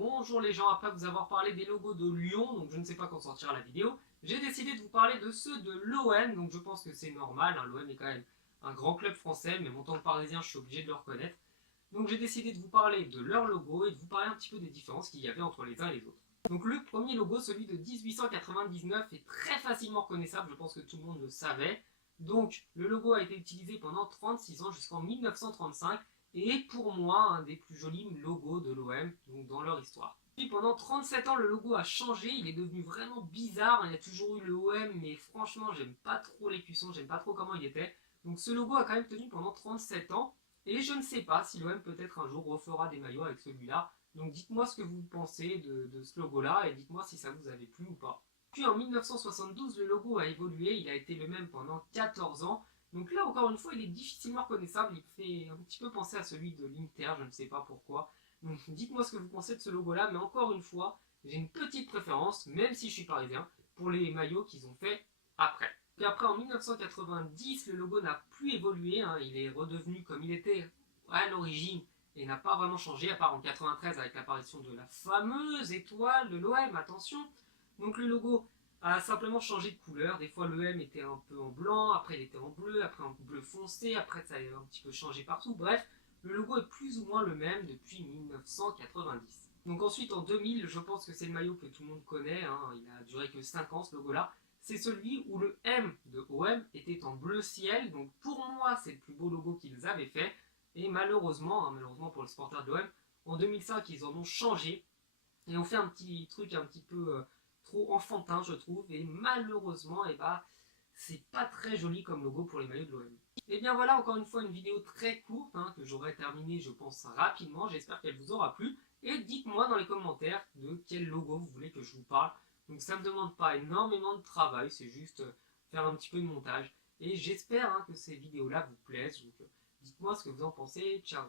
Bonjour les gens, après vous avoir parlé des logos de Lyon, donc je ne sais pas quand sortira la vidéo, j'ai décidé de vous parler de ceux de l'OM, donc je pense que c'est normal, hein, l'OM est quand même un grand club français, mais en tant que parisien je suis obligé de le reconnaître. Donc j'ai décidé de vous parler de leur logo et de vous parler un petit peu des différences qu'il y avait entre les uns et les autres. Donc le premier logo, celui de 1899, est très facilement reconnaissable, je pense que tout le monde le savait. Donc le logo a été utilisé pendant 36 ans jusqu'en 1935 et est pour moi un des plus jolis logos de l'OM dans leur histoire. Puis pendant 37 ans, le logo a changé, il est devenu vraiment bizarre, il y a toujours eu le OM, mais franchement j'aime pas trop l'écusson, j'aime pas trop comment il était. Donc ce logo a quand même tenu pendant 37 ans, et je ne sais pas si l'OM peut-être un jour refera des maillots avec celui-là. Donc dites-moi ce que vous pensez de ce logo-là, et dites-moi si ça vous avait plu ou pas. Puis en 1972, le logo a évolué, il a été le même pendant 14 ans. Donc là, encore une fois, il est difficilement reconnaissable. Il fait un petit peu penser à celui de l'Inter, je ne sais pas pourquoi. Donc dites-moi ce que vous pensez de ce logo-là. Mais encore une fois, j'ai une petite préférence, même si je suis parisien, pour les maillots qu'ils ont fait après. Puis après, en 1990, le logo n'a plus évolué. Hein. Il est redevenu comme il était à l'origine et n'a pas vraiment changé, à part en 93 avec l'apparition de la fameuse étoile de l'OM, attention. Donc le logo a simplement changé de couleur. Des fois le M était un peu en blanc, après il était en bleu, après en bleu foncé, après ça a un petit peu changé partout. Bref, le logo est plus ou moins le même depuis 1990. Donc ensuite en 2000, je pense que c'est le maillot que tout le monde connaît, hein. Il a duré que 5 ans ce logo là. C'est celui où le M de OM était en bleu ciel, donc pour moi c'est le plus beau logo qu'ils avaient fait. Et malheureusement, malheureusement pour le supporter de l'OM, en 2005 ils en ont changé et ont fait un petit truc un petit peu trop enfantin je trouve, et malheureusement c'est pas très joli comme logo pour les maillots de l'OM. Et bien voilà, encore une fois une vidéo très courte que j'aurai terminée je pense rapidement, j'espère qu'elle vous aura plu, et dites-moi dans les commentaires de quel logo vous voulez que je vous parle. Donc ça ne me demande pas énormément de travail, c'est juste faire un petit peu de montage, et j'espère que ces vidéos là vous plaisent, donc dites-moi ce que vous en pensez, ciao.